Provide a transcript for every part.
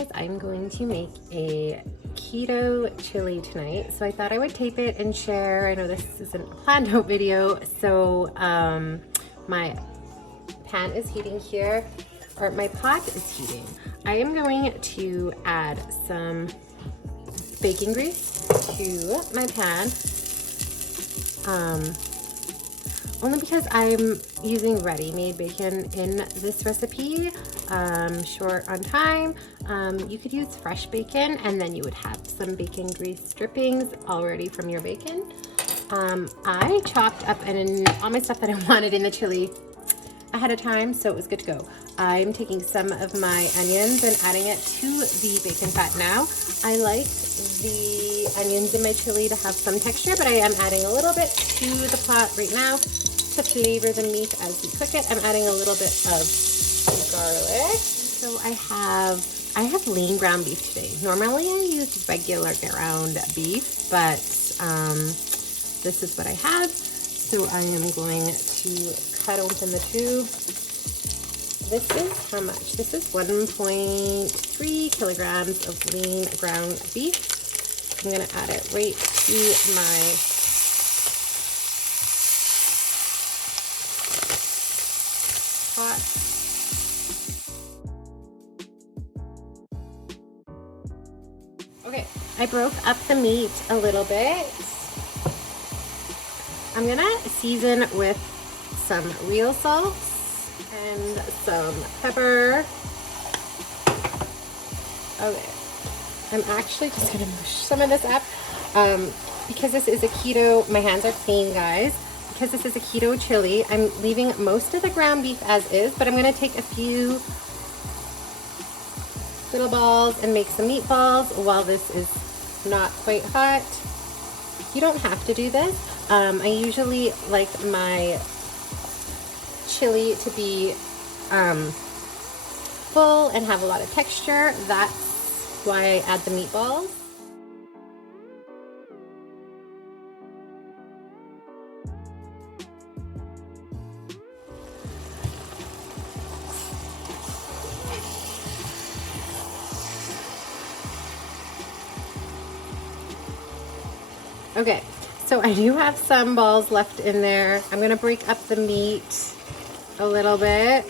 guys, I'm going to make a keto chili tonight. So I thought I would tape it and share. I know this isn't a planned out video. So my pan is heating here, or my pot is heating. I am going to add some bacon grease to my pan. Only because I'm using ready-made bacon in this recipe, short on time. You could use fresh bacon and then you would have some bacon grease drippings already from your bacon. I chopped up all my stuff that I wanted in the chili ahead of time, so it was good to go. I'm taking some of my onions and adding it to the bacon fat now. I like the onions in my chili to have some texture, but I am adding a little bit to the pot right now to flavor the meat as we cook it. I'm adding a little bit of garlic. So I have lean ground beef today. Normally I use regular ground beef, but this is what I have. So I am going to cut open the tube. This is how much? This is 1.3 kilograms of lean ground beef. I'm gonna add it right to my pot. Okay, I broke up the meat a little bit. I'm gonna season with some real salt and some pepper. Okay, I'm actually just gonna mush some of this up because this is a keto. My hands are clean, guys. Because this is a keto chili, I'm leaving most of the ground beef as is, but I'm gonna take a few little balls and make some meatballs while this is not quite hot. You don't have to do this. I usually like my chili to be full and have a lot of texture. That's why I add the meatballs. Okay, so I do have some balls left in there. I'm gonna break up the meat a little bit.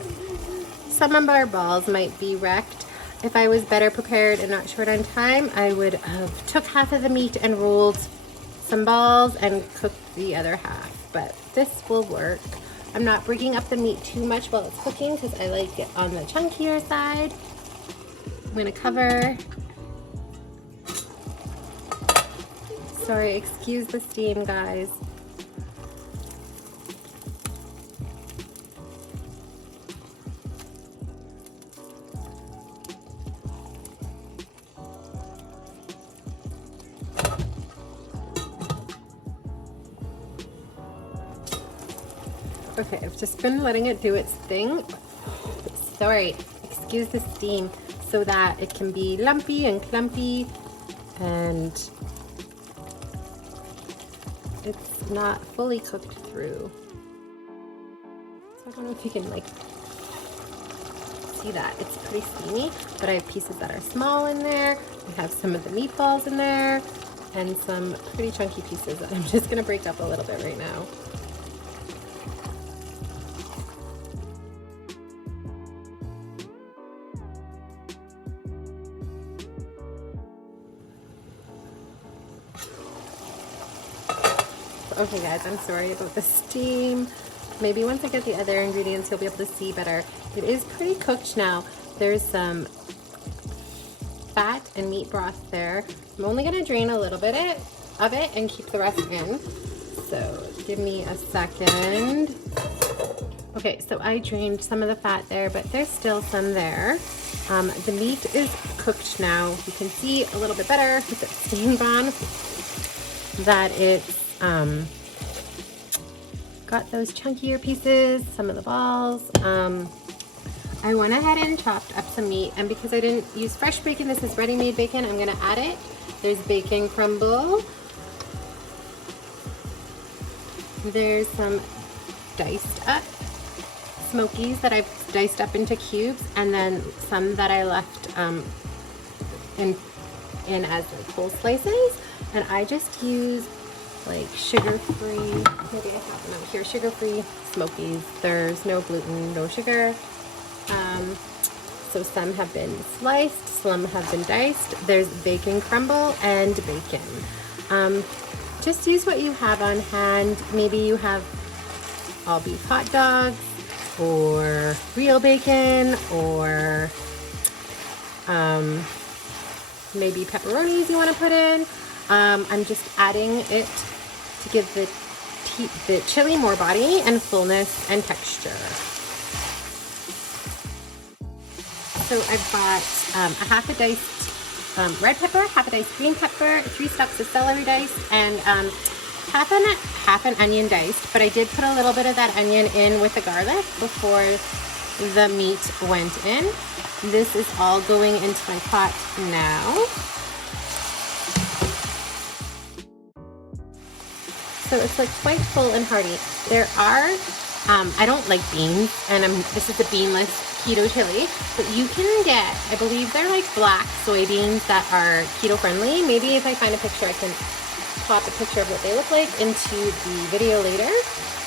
Some of our balls might be wrecked. If I was better prepared and not short on time, I would have took half of the meat and rolled some balls and cooked the other half, but this will work. I'm not breaking up the meat too much while it's cooking because I like it on the chunkier side. I'm gonna cover. Sorry, excuse the steam, guys. Okay, I've just been letting it do its thing. Sorry, excuse the steam, so that it can be lumpy and clumpy and it's not fully cooked through. So I don't know if you can like see that. It's pretty steamy, but I have pieces that are small in there. I have some of the meatballs in there and some pretty chunky pieces that I'm just gonna break up a little bit right now. Okay guys, I'm sorry about the steam. Maybe once I get the other ingredients, you'll be able to see better. It is pretty cooked now. There's some fat and meat broth there. I'm only gonna drain a little bit of it and keep the rest in. So give me a second. Okay, so I drained some of the fat there, but there's still some there. The meat is cooked now. You can see a little bit better with it stained on that it's got those chunkier pieces, some of the balls. I went ahead and chopped up some meat, and because I didn't use fresh bacon, this is ready-made bacon, I'm gonna add it. There's bacon crumble. There's some diced up smokies that I've diced up into cubes, and then some that I left in as like whole slices. And I just use like sugar-free, maybe I have them out here, sugar-free smokies. There's no gluten, no sugar. So some have been sliced, some have been diced. There's bacon crumble and bacon. Just use what you have on hand. Maybe you have all beef hot dogs or real bacon, or maybe pepperonis you want to put in. I'm just adding it to give the chili more body and fullness and texture. So I've got a half a diced red pepper, half a diced green pepper, 3 stalks of celery diced, and half an onion diced. But I did put a little bit of that onion in with the garlic before the meat went in. This is all going into my pot now. So it's like quite full and hearty. There are, I don't like beans, and this is a beanless keto chili, but you can get, I believe they're like black soybeans that are keto friendly. Maybe if I find a picture, I can pop a picture of what they look like into the video later.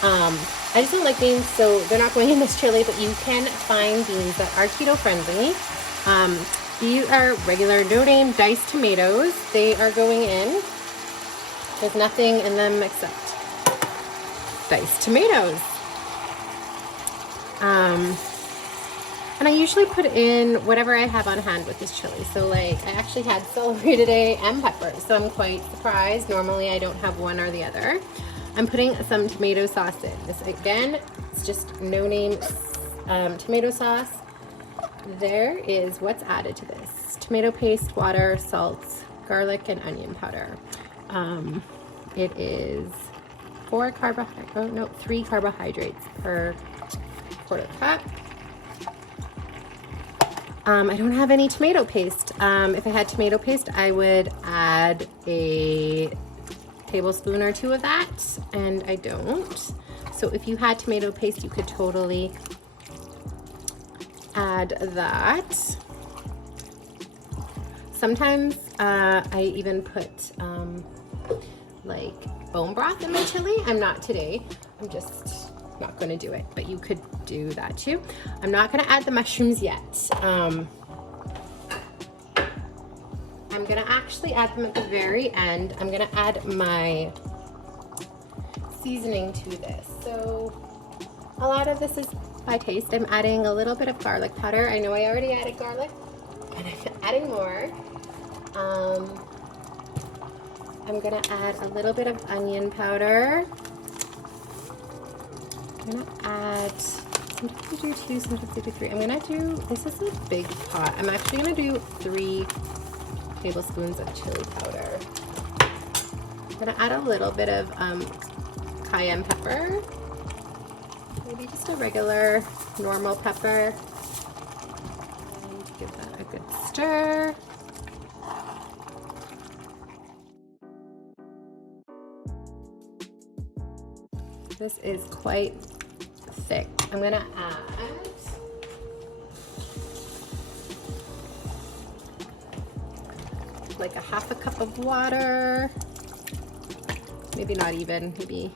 I just don't like beans, so they're not going in this chili, but you can find beans that are keto friendly. These are regular no-name diced tomatoes. They are going in. There's nothing in them except diced tomatoes. And I usually put in whatever I have on hand with this chili. So like I actually had celery today and peppers, so I'm quite surprised. Normally I don't have one or the other. I'm putting some tomato sauce in. This again, it's just no-name tomato sauce. There is what's added to this: tomato paste, water, salt, garlic, and onion powder. It is 3 carbohydrates per quarter cup. I don't have any tomato paste. If I had tomato paste, I would add a tablespoon or 2 of that, and I don't. So if you had tomato paste, you could totally add that. Sometimes I even put like bone broth in my chili. I'm not today. I'm just not going to do it, but you could do that too. I'm not going to add the mushrooms yet. I'm going to actually add them at the very end. I'm going to add my seasoning to this. So a lot of this is by taste. I'm adding a little bit of garlic powder. I know I already added garlic, and I'm adding more. I'm gonna add a little bit of onion powder. I'm gonna add, sometimes I do 2, sometimes I do 3. I'm gonna do, this is a big pot. I'm actually gonna do 3 tablespoons of chili powder. I'm gonna add a little bit of cayenne pepper. Maybe just a regular, normal pepper. And give that a good stir. This is quite thick. I'm gonna add like a half a cup of water. Maybe not even, maybe.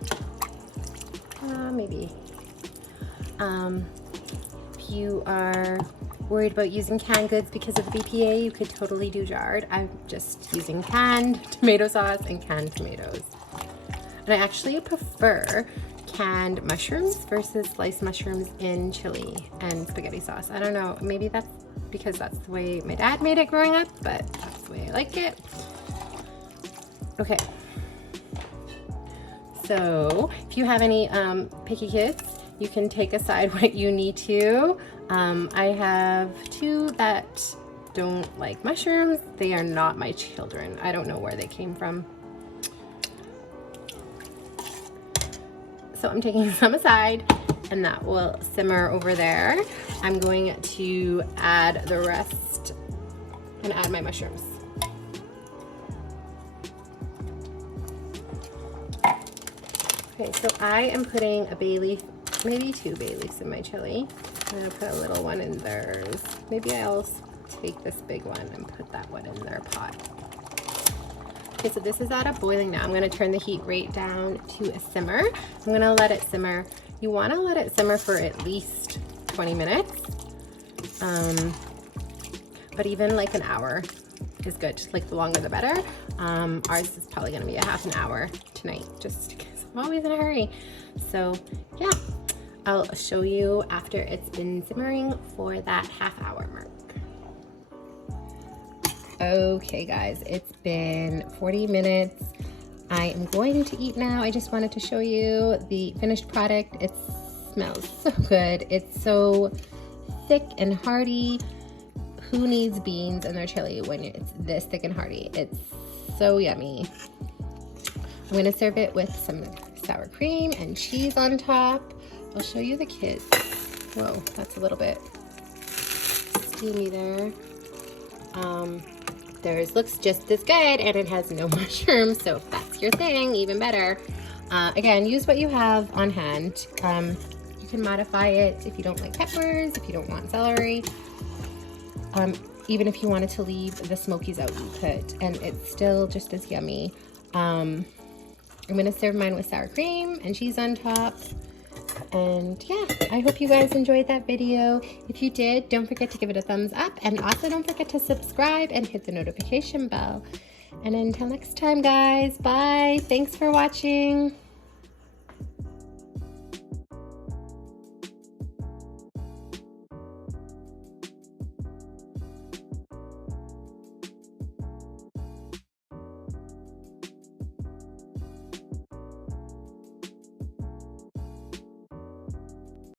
If you are worried about using canned goods because of the BPA, you could totally do jarred. I'm just using canned tomato sauce and canned tomatoes. And I actually prefer canned mushrooms versus sliced mushrooms in chili and spaghetti sauce. I don't know, maybe that's because that's the way my dad made it growing up, but that's the way I like it. Okay. So if you have any picky kids, you can take aside what you need to. I have 2 that don't like mushrooms. They are not my children. I don't know where they came from. So I'm taking some aside, and that will simmer over there. I'm going to add the rest and add my mushrooms. Okay, so I am putting a bay leaf, maybe 2 bay leaves in my chili. I'm gonna put a little one in theirs. Maybe I'll take this big one and put that one in their pot. Okay, so this is at a boiling now. I'm gonna turn the heat right down to a simmer. I'm gonna let it simmer. You wanna let it simmer for at least 20 minutes. But even like an hour is good, like the longer the better. Ours is probably gonna be a half an hour tonight, just because I'm always in a hurry. So yeah, I'll show you after it's been simmering for that half-hour mark. Okay guys, it's been 40 minutes. I am going to eat now. I just wanted to show you the finished product. It smells so good. It's so thick and hearty. Who needs beans in their chili when it's this thick and hearty? It's so yummy. I'm gonna serve it with some sour cream and cheese on top. I'll show you the kids. Whoa, that's a little bit steamy there. Theirs looks just as good and it has no mushrooms, so if that's your thing, even better. Again, use what you have on hand. You can modify it if you don't like peppers, if you don't want celery. Even if you wanted to leave the smokies out, you could, and it's still just as yummy. I'm gonna serve mine with sour cream and cheese on top. And yeah, I hope you guys enjoyed that video. If you did, don't forget to give it a thumbs up, and also don't forget to subscribe and hit the notification bell. And until next time guys, bye. Thanks for watching.